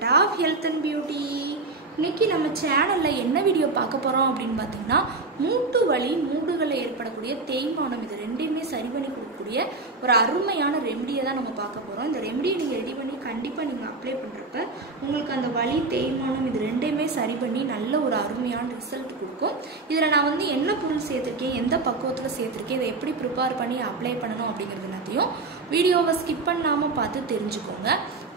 secret of health and beauty. இன்னைக்கு நம்ம சேனல்ல என்ன வீடியோ பார்க்க போறோம் அப்படினு பாத்தீங்கன்னா மூட்டு வலி மூடுகள்ல ஏற்படக்கூடிய தேய்மானம் இது ரெண்டையுமே சரி பண்ணி கொடுக்கக்கூடிய ஒரு அருமையான ரெமெடியை தான் நம்ம பார்க்க போறோம். இந்த ரெமெடியை நீங்க ரெடி பண்ணி கண்டிப்பா நீங்க அப்ளை பண்றப்ப உங்களுக்கு அந்த வலி தேய்மானம் இது ரெண்டையுமே சரி பண்ணி நல்ல ஒரு அருமையான ரிசல்ட் கொடுக்கும். இதுல நான் வந்து என்ன பொருள் சேர்த்திருக்கேன், எந்த பக்குவத்துல சேர்த்திருக்கேன், இதை எப்படி ப்ரிப்பேர் பண்ணி அப்ளை பண்ணனும் அப்படிங்கறது எல்லாத்தையும் வீடியோவை ஸ்கிப் பண்ணாம பார்த்து தெரிஞ்சுக்கோங்க.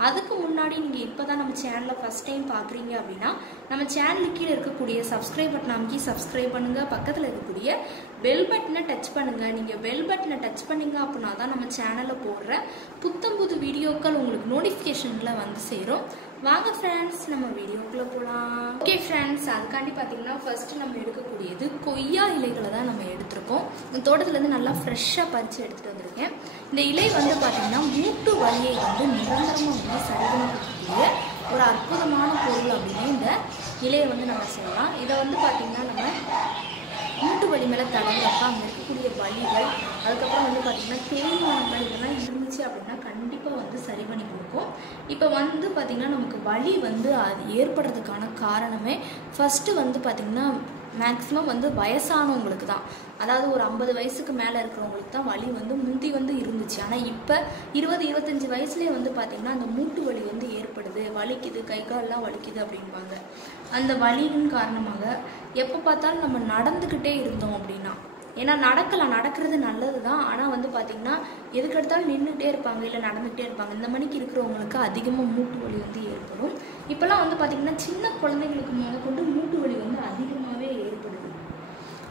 அதுக்கு முன்னாடி நீங்க இப்பதான் நம்ம சேனலை ஃபர்ஸ்ட் டைம் பாக்குறீங்க அப்படினா நம்ம சேனலுக்கு கீழ இருக்கக்கூடிய சப்ஸ்கிரைப் பட்டன் அமைக்கி சப்ஸ்கிரைப் பண்ணுங்க. பக்கத்துல இருக்கக்கூடிய பெல் பட்டனை டச் பண்ணுங்க. நீங்க பெல் பட்டனை டச் பண்ணீங்க அப்படினா தான் நம்ம சேனல்ல போடுற புத்தம்புது வீடியோக்கள் உங்களுக்கு நோட்டிஃபிகேஷன்ல வந்து சேரும். வாங்க फ्रेंड्स நம்ம வீடியோக்குள்ள போலாம். ஓகே फ्रेंड्स, அதுக்காண்டி பாத்தீங்கன்னா ஃபர்ஸ்ட் நம்ம எடுக்கக்கூடியது கொய்யா இலைகளை தான் நம்ம எடுத்துறோம். இந்த தோட்டத்துல இருந்து நல்லா ஃப்ரெஷ்ஷா பறிச்சு எடுத்துட்டு வந்திருக்கேன். இந்த இலை வந்து பாத்தீங்கன்னா மூட்டு வலியை வந்து நிரந்தரமா வந்து சரி பண்ணக்கூடிய ஒரு அற்புதமான பொருள் அப்படினே இந்த இலையை வந்து நம்ம சொல்லலாம். இதை வந்து பாத்தீங்கன்னா நம்ம மூட்டு வலி மேல தடவுறப்ப அங்கே இருக்கக்கூடிய வலிகள், அதுக்கப்புறம் வந்து பார்த்தீங்கன்னா தேய்மானங்கள் இதெல்லாம் இருந்துச்சு அப்படின்னா கண்டிப்பாக வந்து சரி பண்ணி கொடுக்கும். இப்போ வந்து பார்த்திங்கன்னா நமக்கு வலி வந்து அது ஏற்படுறதுக்கான காரணமே ஃபஸ்ட்டு வந்து பார்த்திங்கன்னா மேக்ஸிமம் வந்து வயசானவங்களுக்கு தான், அதாவது ஒரு 50 வயசுக்கு மேலே இருக்கிறவங்களுக்கு தான் வலி வந்து முந்தி வந்து இருந்துச்சு. ஆனால் இப்போ 20-25 வயசுலேயே வந்து பார்த்திங்கன்னா அந்த மூட்டு வலி வந்து ஏற்படுது, வலிக்குது, கை கால்லாம் வலிக்குது அப்படின்பாங்க. அந்த வலியின் காரணமாக எப்போ பார்த்தாலும் நம்ம நடந்துக்கிட்டே இருந்தோம் அப்படின்னா, ஏன்னா நடக்கிறது நல்லது தான், ஆனால் வந்து பார்த்திங்கன்னா எதுக்கு எடுத்தாலும் நின்றுட்டே இருப்பாங்க இல்லை நடந்துகிட்டே இருப்பாங்க. இந்த மணிக்கு இருக்கிறவங்களுக்கு அதிகமாக மூட்டு வலி வந்து ஏற்படும். இப்போல்லாம் வந்து பார்த்திங்கன்னா சின்ன குழந்தைங்களுக்கு முதற்கொண்டு மூட்டு வலி வந்து அதிகமாகவே ஏற்படுது.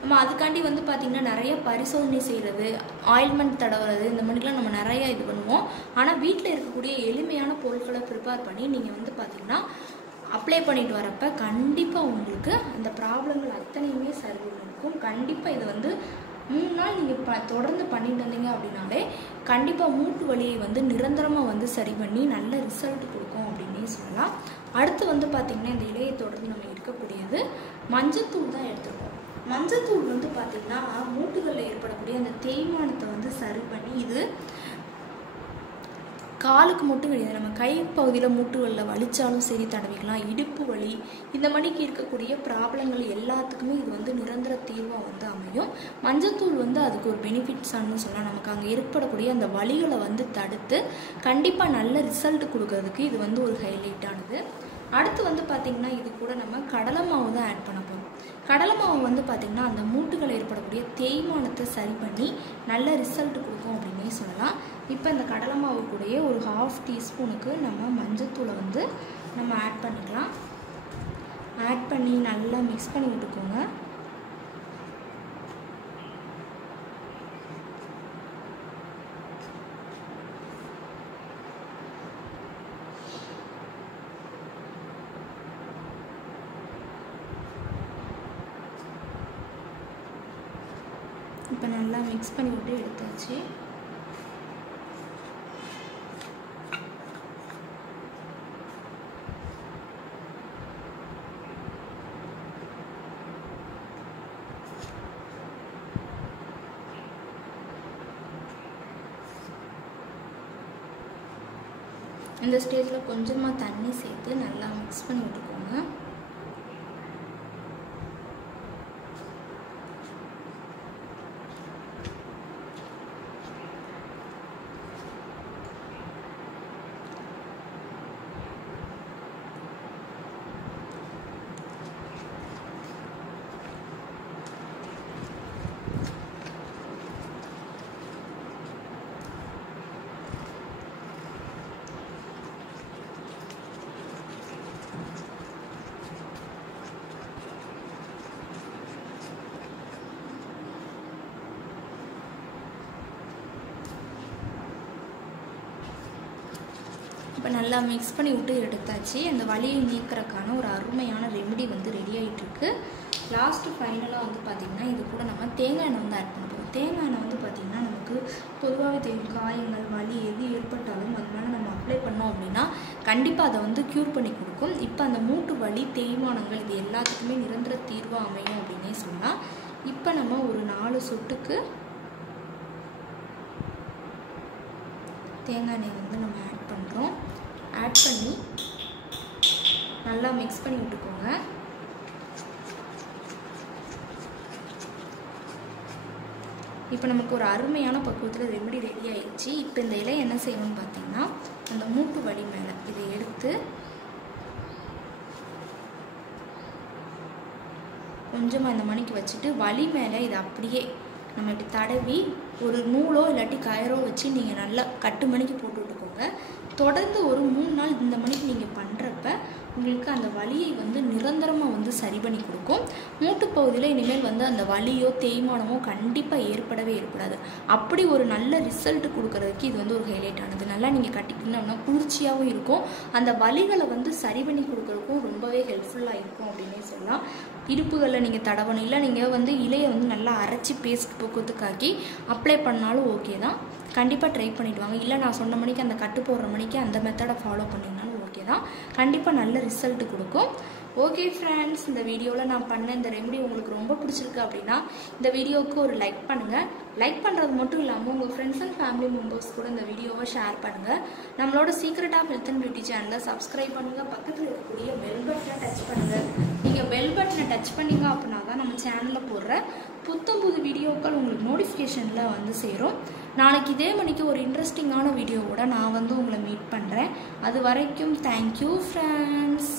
நம்ம அதுக்காண்டி வந்து பார்த்திங்கன்னா நிறைய பரிசோதனை செய்கிறது, ஆயில்மெண்ட் தடவுறது, இந்த மாதிரிலாம் நம்ம நிறையா இது பண்ணுவோம். ஆனால் வீட்டில் இருக்கக்கூடிய எளிமையான பொருட்களை ப்ரிப்பேர் பண்ணி நீங்கள் வந்து பார்த்திங்கன்னா அப்ளை பண்ணிட்டு வரப்போ கண்டிப்பாக உங்களுக்கு அந்த ப்ராப்ளங்கள் அத்தனையுமே சரி இருக்கும். கண்டிப்பாக இது வந்து 3 நாள் நீங்கள் தொடர்ந்து பண்ணிட்டு வந்தீங்க அப்படின்னாலே கண்டிப்பாக மூட்டு வலியை வந்து நிரந்தரமாக வந்து சரி பண்ணி நல்ல ரிசல்ட் கொடுக்கும் அப்படின்னே சொல்லலாம். அடுத்து வந்து பார்த்திங்கன்னா இந்த இலையை தொடர்ந்து நம்ம இருக்கக்கூடியது மஞ்சத்தூள் தான் எடுத்துருக்கோம். மஞ்சத்தூள் வந்து பார்த்திங்கன்னா மூட்டுகளில் ஏற்படக்கூடிய அந்த தேய்மானத்தை வந்து சரி பண்ணி, இது காலுக்கு மட்டும் கிடையாது, நம்ம கை பகுதியில் மூட்டுகளில் வலிச்சாலும் சரி தடவிக்கலாம். இடுப்பு வலி இந்த மணிக்கு இருக்கக்கூடிய ப்ராப்ளங்கள் எல்லாத்துக்குமே இது வந்து நிரந்தர தீர்வாக வந்து அமையும். மஞ்சத்தூள் வந்து அதுக்கு ஒரு பெனிஃபிட்ஸானு சொல்லலாம். நமக்கு அங்கே ஏற்படக்கூடிய அந்த வலிகளை வந்து தடுத்து கண்டிப்பாக நல்ல ரிசல்ட் கொடுக்கறதுக்கு இது வந்து ஒரு ஹைலைட்டானது. அடுத்து வந்து பார்த்திங்கன்னா இது கூட நம்ம கடலை மாவு தான் ஆட் பண்ண போகிறோம். கடலை மாவு வந்து பார்த்திங்கன்னா அந்த மூட்டுகள் ஏற்படக்கூடிய தேய்மானத்தை சரி பண்ணி நல்ல ரிசல்ட் கொடுக்கும் அப்படின்னே சொல்லலாம். இப்போ இந்த கடலை மாவு கூடயே ஒரு 1/2 டீஸ்பூனுக்கு நம்ம மஞ்சத்தூளை வந்து நம்ம ஆட் பண்ணிக்கலாம். ஆட் பண்ணி நல்லா மிக்ஸ் பண்ணி விட்டுக்கோங்க. இப்போ நல்லா மிக்ஸ் பண்ணி விட்டு எடுத்தாச்சு. இந்த ஸ்டேஜில் கொஞ்சமாக தண்ணி சேர்த்து நல்லா மிக்ஸ் பண்ணி விட்டுக்கோங்க. இப்போ நல்லா மிக்ஸ் பண்ணி விட்டு எடுத்தாச்சு. அந்த வலியை நீக்கிறதுக்கான ஒரு அருமையான ரெமெடி வந்து ரெடி ஆகிட்டுருக்கு. லாஸ்ட்டு ஃபைனலாக வந்து பார்த்திங்கன்னா இது கூட நம்ம தேங்காய் எண்ணெய் வந்து ஆட் பண்ண போகிறோம். தேங்காய் எண்ணெய் வந்து பார்த்திங்கன்னா நமக்கு பொதுவாகவே தெரியும், காயங்கள் வலி எது ஏற்பட்டாலும் அதனால நம்ம அப்ளை பண்ணோம் அப்படின்னா கண்டிப்பாக அதை வந்து க்யூர் பண்ணி கொடுக்கும். இப்போ அந்த மூட்டு வலி தேய்மானங்கள் இது எல்லாத்துக்குமே நிரந்தர தீர்வாக அமையும் அப்படின்னே சொல்லலாம். இப்போ நம்ம ஒரு 4 சொட்டுக்கு தேங்காய் எண்ணெய் வந்து நம்ம ஆட் பண்ணுறோம். ஆட் பண்ணி நல்லா மிக்ஸ் பண்ணி விட்டுக்கோங்க. இப்போ நமக்கு ஒரு அருமையான பக்குவத்தில் ரெமெடி ரெடி ஆயிடுச்சு. இப்போ இந்த இலை என்ன செய்யணும்னு பார்த்தீங்கன்னா, அந்த மூட்டு வலி மேலே இதை எடுத்து கொஞ்சமாக இந்த மணிக்கு வச்சுட்டு வலி மேலே இதை அப்படியே நம்ம இப்படி தடவி ஒரு நூலோ இல்லாட்டி கயிறோ வச்சு நீங்கள் நல்லா கட்டு மணிக்கு போட்டு விட்டுக்கோங்க. தொடர்ந்து ஒரு 3 நாள் இந்த மணிக்கு நீங்கள் பண்ணுறப்ப உங்களுக்கு அந்த வலியை வந்து நிரந்தரமாக சரி பண்ணி கொடுக்கும். மூட்டு பகுதியில் இனிமேல் அந்த வலியோ தேய்மானமோ கண்டிப்பாக ஏற்படாது. அப்படி ஒரு நல்ல ரிசல்ட் கொடுக்கறதுக்கு இது ஒரு ஹைலைட் ஆனது. நல்லா நீங்கள் கட்டிக்கிட்டீங்கன்னா குளிர்ச்சியாகவும் இருக்கும். அந்த வலிகளை சரி பண்ணி கொடுக்கறதுக்கும் ரொம்பவே ஹெல்ப்ஃபுல்லாக இருக்கும் அப்படின்னே சொல்லலாம். இடுப்புகளில் நீங்கள் தடவணும், இல்லை நீங்கள் இலையை நல்லா அரைச்சி பேஸ்ட் போக்குறதுக்காக்கி அப்ளை பண்ணாலும் ஓகே தான். கண்டிப்பாக ட்ரை பண்ணிட்டு வாங்க. இல்லை நான் சொன்ன மணிக்கு அந்த கட்டு போடுற மணிக்கு அந்த மெத்தடை ஃபாலோ பண்ணிங்கனாலும் ஓகே தான். கண்டிப்பாக நல்ல ரிசல்ட் கொடுக்கும். ஓகே ஃப்ரெண்ட்ஸ், இந்த வீடியோவில் நான் பண்ண இந்த ரெமெடி உங்களுக்கு ரொம்ப பிடிச்சிருக்கு அப்படின்னா இந்த வீடியோவுக்கு ஒரு லைக் பண்ணுங்கள். லைக் பண்ணுறது மட்டும் இல்லாமல் உங்கள் ஃப்ரெண்ட்ஸ் அண்ட் ஃபேமிலி மெம்பர்ஸ் கூட இந்த வீடியோவை ஷேர் பண்ணுங்கள். நம்மளோட secret of health and beauty சேனலை சப்ஸ்கிரைப் பண்ணுங்கள். பக்கத்தில் இருக்கக்கூடிய பெல் பட்டனை டச் பண்ணுங்கள். நீங்கள் பெல் பட்டனை டச் பண்ணிங்க அப்படின்னா தான் நம்ம சேனலில் போடுற புது வீடியோக்கள் உங்களுக்கு நோட்டிஃபிகேஷனில் சேரும். நாளைக்கு இதே மணிக்கு ஒரு இன்ட்ரெஸ்டிங்கான வீடியோவோட நான் உங்களை மீட் பண்ணுறேன். அது வரைக்கும் தேங்க்யூ ஃப்ரெண்ட்ஸ்.